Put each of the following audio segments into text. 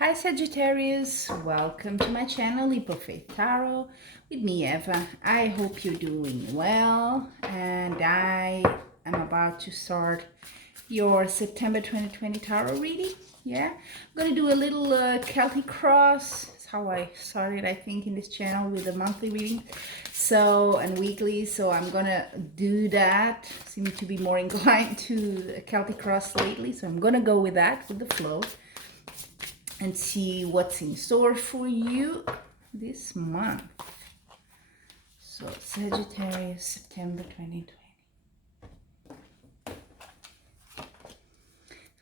Hi Sagittarius, welcome to my channel Leap of Faith Tarot with me Eva. I hope you're doing well and I am about to start your September 2020 tarot reading. Yeah, I'm gonna do a little Celtic cross. That's how I started, I think, in this channel with a monthly reading and weekly, so I'm gonna do that. Seem to be more inclined to Celtic cross lately, so I'm gonna go with that, with the flow, and see what's in store for you this month. So Sagittarius, September 2020.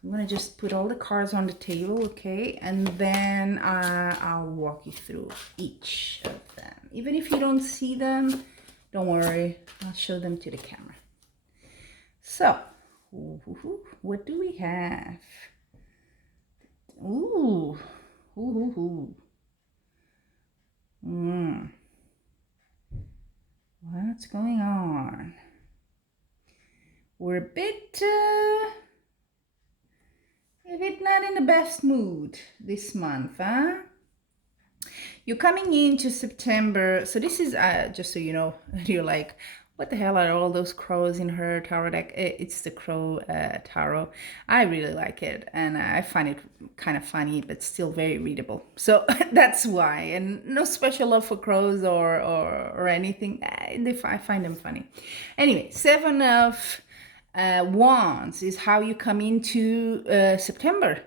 I'm gonna just put all the cards on the table, okay? And then I'll walk you through each of them. Even if you don't see them, don't worry, I'll show them to the camera. So, what do we have? Ooh. What's going on? We're a bit not in the best mood this month, huh? You're coming into September, so this is just so you know, you're like, what the hell are all those crows in her tarot deck? It's the crow tarot. I really like it, and I find it kind of funny, but still very readable. So that's why, and no special love for crows or anything. I find them funny. Anyway, Seven of Wands is how you come into September.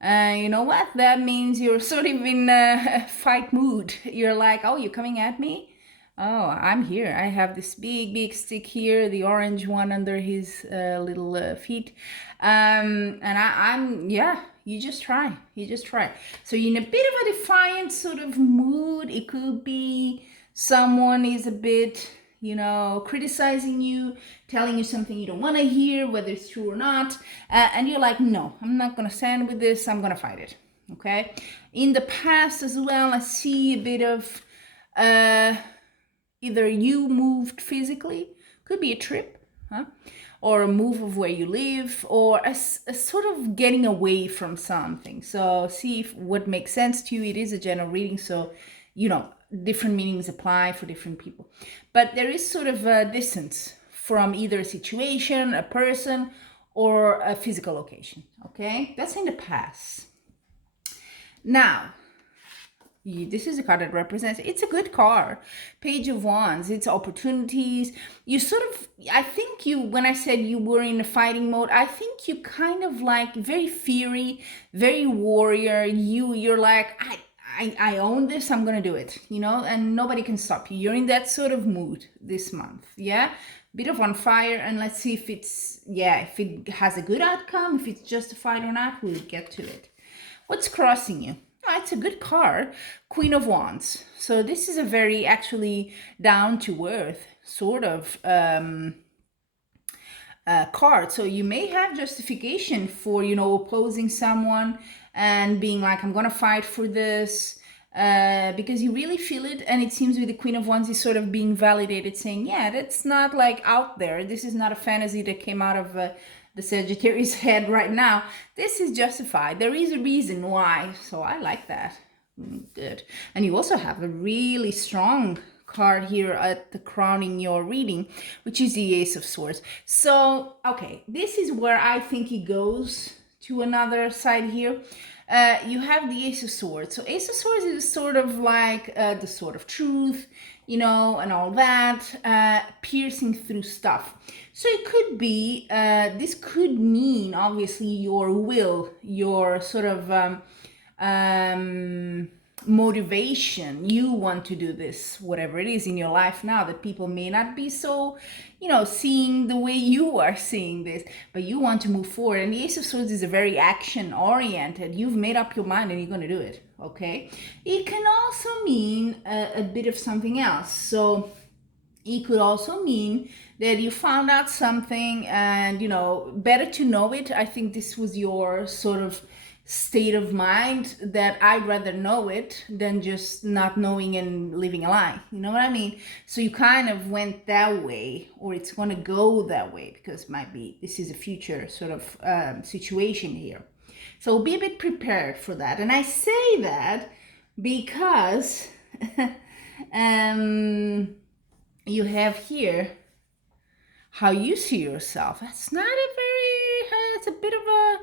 You know what? That means you're sort of in a fight mood. You're like, oh, you're coming at me? Oh, I'm here. I have this big stick here, the orange one under his little feet. Yeah, you just try. So you're in a bit of a defiant sort of mood. It could be someone is a bit, criticizing you, telling you something you don't want to hear, whether it's true or not. And you're like, no, I'm not going to stand with this. I'm going to fight it. Okay. In the past as well, I see a bit of either you moved physically, could be a trip, or a move of where you live, or a sort of getting away from something. So see what makes sense to you. It is a general reading, so different meanings apply for different people. But there is sort of a distance from either a situation, a person, or a physical location. Okay, that's in the past. Now, this is a card that represents, it's a good card. Page of Wands, it's opportunities. You sort of, I think when I said you were in a fighting mode, I think you kind of like very fiery, very warrior. You're like, I own this, I'm gonna do it, and nobody can stop you. You're in that sort of mood this month, yeah? Bit of on fire, and let's see if if it has a good outcome, if it's justified or not, we'll get to it. What's crossing you? Oh, it's a good card, Queen of Wands. So this is a very actually down-to-earth sort of card. So you may have justification for, opposing someone and being like, I'm gonna fight for this, because you really feel it. And it seems with the Queen of Wands is sort of being validated, saying, yeah, that's not like out there. This is not a fantasy that came out of the Sagittarius head right now. This is justified. There is a reason why. So I like that. Good. And you also have a really strong card here at the crowning your reading, which is the Ace of Swords. So, okay, this is where I think it goes to another side here. You have the Ace of Swords. So Ace of Swords is sort of like the sword of truth, and all that, piercing through stuff. So it could be, this could mean, obviously, your will, your sort of motivation. You want to do this, whatever it is in your life now that people may not be so, seeing the way you are seeing this, but you want to move forward. And the Ace of Swords is a very action oriented. You've made up your mind and you're going to do it. Okay. It can also mean a bit of something else. So it could also mean that you found out something and, better to know it. I think this was your sort of state of mind, that I'd rather know it than just not knowing and living a lie. You know what I mean? So you kind of went that way, or it's going to go that way, because this is a future sort of situation here. So be a bit prepared for that. And I say that because you have here how you see yourself. That's not a very, it's a bit of a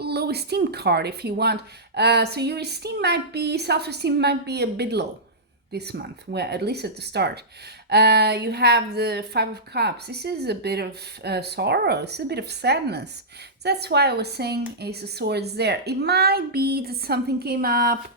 low esteem card if you want. So your esteem might be, self-esteem might be a bit low this month, well, at least at the start. You have the Five of Cups. This is a bit of sorrow. It's a bit of sadness. So that's why I was saying Ace of Swords there. It might be that something came up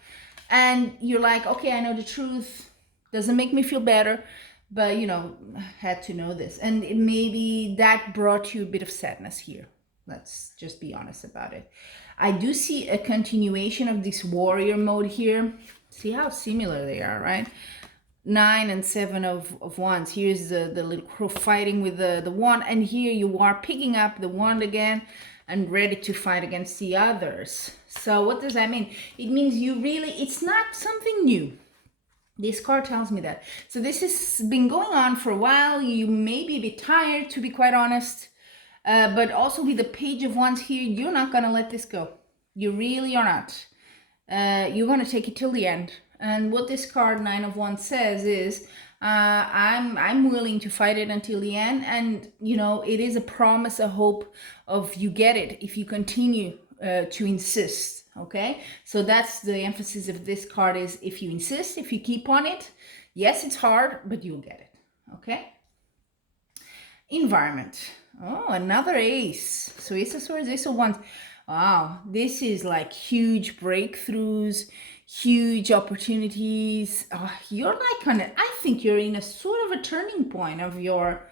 and you're like, okay, I know the truth. Doesn't make me feel better, but you know, I had to know this. And maybe that brought you a bit of sadness here. Let's just be honest about it. I do see a continuation of this warrior mode here. See how similar they are, right? 9 and 7 of wands. Here's the little crow fighting with the wand, and here you are picking up the wand again and ready to fight against the others. So what does that mean? It means you really, it's not something new. This card tells me that. So this has been going on for a while. You may be a bit tired, to be quite honest. But also with the Page of Wands here, you're not going to let this go. You really are not. You're going to take it till the end. And what this card, Nine of Wands, says is, I'm willing to fight it until the end. And, you know, it is a promise, a hope of you get it if you continue to insist. Okay, so that's the emphasis of this card, is if you insist, if you keep on it, yes, it's hard, but you'll get it. Okay. Environment. Oh, another ace. So Ace of Swords, Ace of Wands. Wow, this is like huge breakthroughs, huge opportunities. You're like on it. I think you're in a sort of a turning point of your,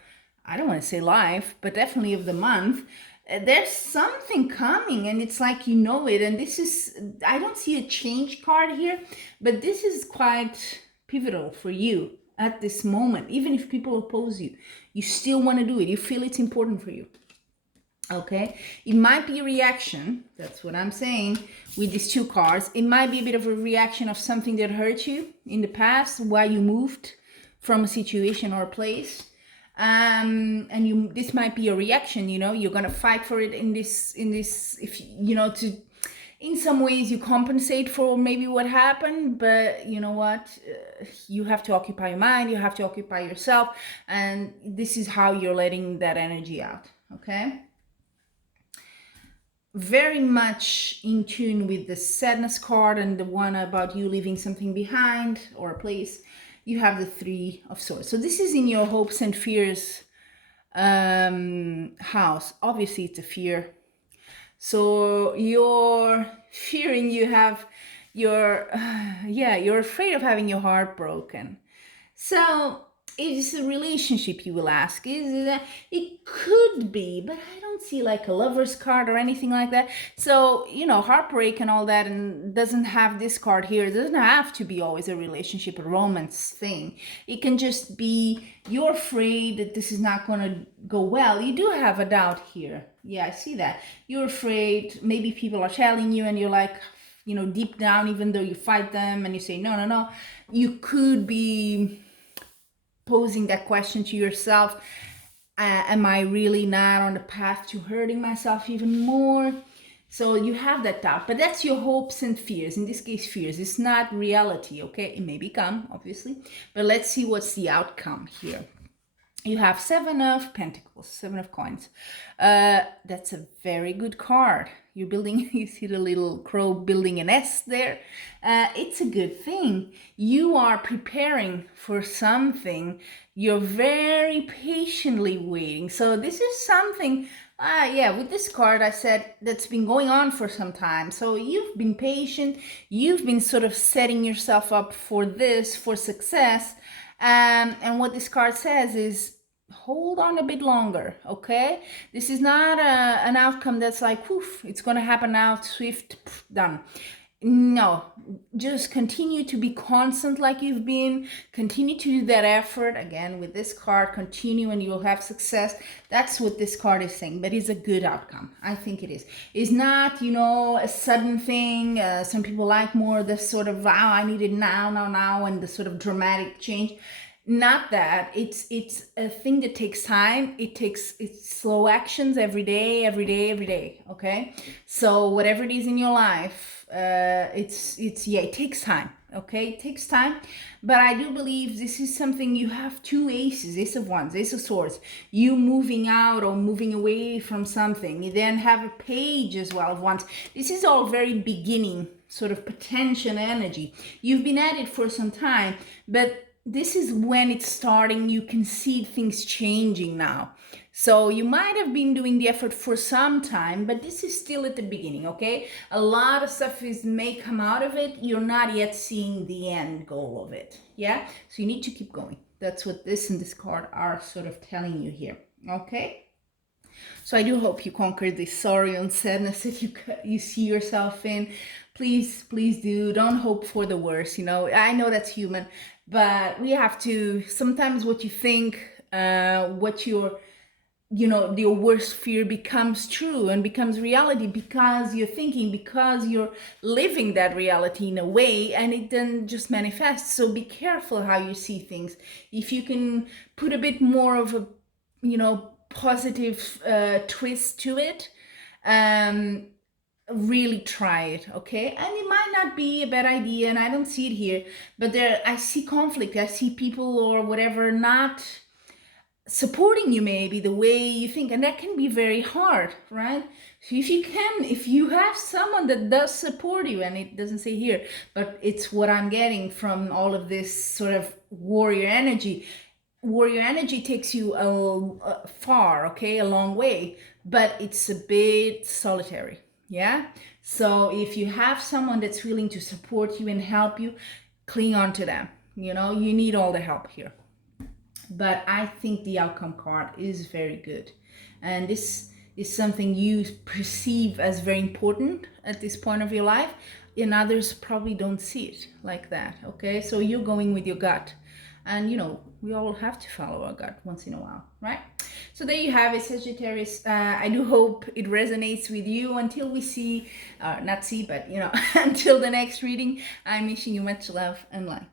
I don't want to say life, but definitely of the month. There's something coming and it's like you know it. And this is, I don't see a change card here, but this is quite pivotal for you at this moment. Even if people oppose you, you still want to do it. You feel it's important for you. Okay, it might be a reaction. That's what I'm saying with these two cards. It might be a bit of a reaction of something that hurt you in the past while you moved from a situation or a place. And this might be a reaction, you know, you're going to fight for it in this, if you know, to, in some ways you compensate for maybe what happened, but you know what, you have to occupy your mind, you have to occupy yourself, and this is how you're letting that energy out. Okay, very much in tune with the sadness card and the one about you leaving something behind or a place. You have the Three of Swords. So this is in your hopes and fears house. Obviously, it's a fear. So you're fearing, you have your, you're afraid of having your heart broken. So is a relationship, you will ask. It could be, but I don't see like a lover's card or anything like that. So, you know, heartbreak and all that, and doesn't have this card here. It doesn't have to be always a relationship, a romance thing. It can just be you're afraid that this is not going to go well. You do have a doubt here. Yeah, I see that. You're afraid. Maybe people are telling you and you're like, you know, deep down, even though you fight them and you say, no, no, no, you could be posing that question to yourself. Am I really not on the path to hurting myself even more? So you have that doubt, but that's your hopes and fears. In this case, fears. It's not reality, okay? It may become, obviously, but let's see what's the outcome here. You have Seven of Pentacles, Seven of Coins. That's a very good card. You're building, you see the little crow building a nest there. It's a good thing. You are preparing for something. You're very patiently waiting. So this is something, with this card, I said that's been going on for some time. So you've been patient. You've been sort of setting yourself up for this, for success. And what this card says is, hold on a bit longer, okay? This is not an outcome that's like, poof, it's going to happen now, swift, done. No, just continue to be constant like you've been. Continue to do that effort. Again, with this card, continue and you'll have success. That's what this card is saying, but it's a good outcome. I think it is. It's not, you know, a sudden thing. Some people like more the sort of, wow, I need it now, and the sort of dramatic change. Not that it's a thing that takes time. It's slow actions every day, every day, every day. Okay, so whatever it is in your life, it's yeah, it takes time. Okay, it takes time, but I do believe this is something. You have two aces: ace of wands, ace of swords. You moving out or moving away from something. You then have a page as well of wands. This is all very beginning, sort of potential energy. You've been at it for some time, but this is when it's starting. You can see things changing now. So you might have been doing the effort for some time, but this is still at the beginning. Okay, a lot of stuff may come out of it. You're not yet seeing the end goal of it. Yeah, so you need to keep going. That's what this and this card are sort of telling you here. Okay, so I do hope you conquer this sorrow and sadness that you see yourself in. Please do. Don't hope for the worst. I know that's human, but we have to. Sometimes what you think, what your worst fear becomes true and becomes reality because you're thinking, because you're living that reality in a way, and it then just manifests. So be careful how you see things. If you can put a bit more of a positive twist to it, really try it. Okay, and it might not be a bad idea, and I don't see it here, but I see conflict. I see people or whatever not supporting you maybe the way you think, and that can be very hard, right? So if you have someone that does support you, and it doesn't say here, but it's what I'm getting from all of this sort of warrior energy. Warrior energy takes you far, okay, a long way, but it's a bit solitary. Yeah, so if you have someone that's willing to support you and help you, cling on to them. You need all the help here. But I think the outcome card is very good, and this is something you perceive as very important at this point of your life, and others probably don't see it like that. Okay, so you're going with your gut, and we all have to follow our gut once in a while, right? So there you have it, Sagittarius. I do hope it resonates with you. Until we see, not see, but until the next reading, I'm wishing you much love and light.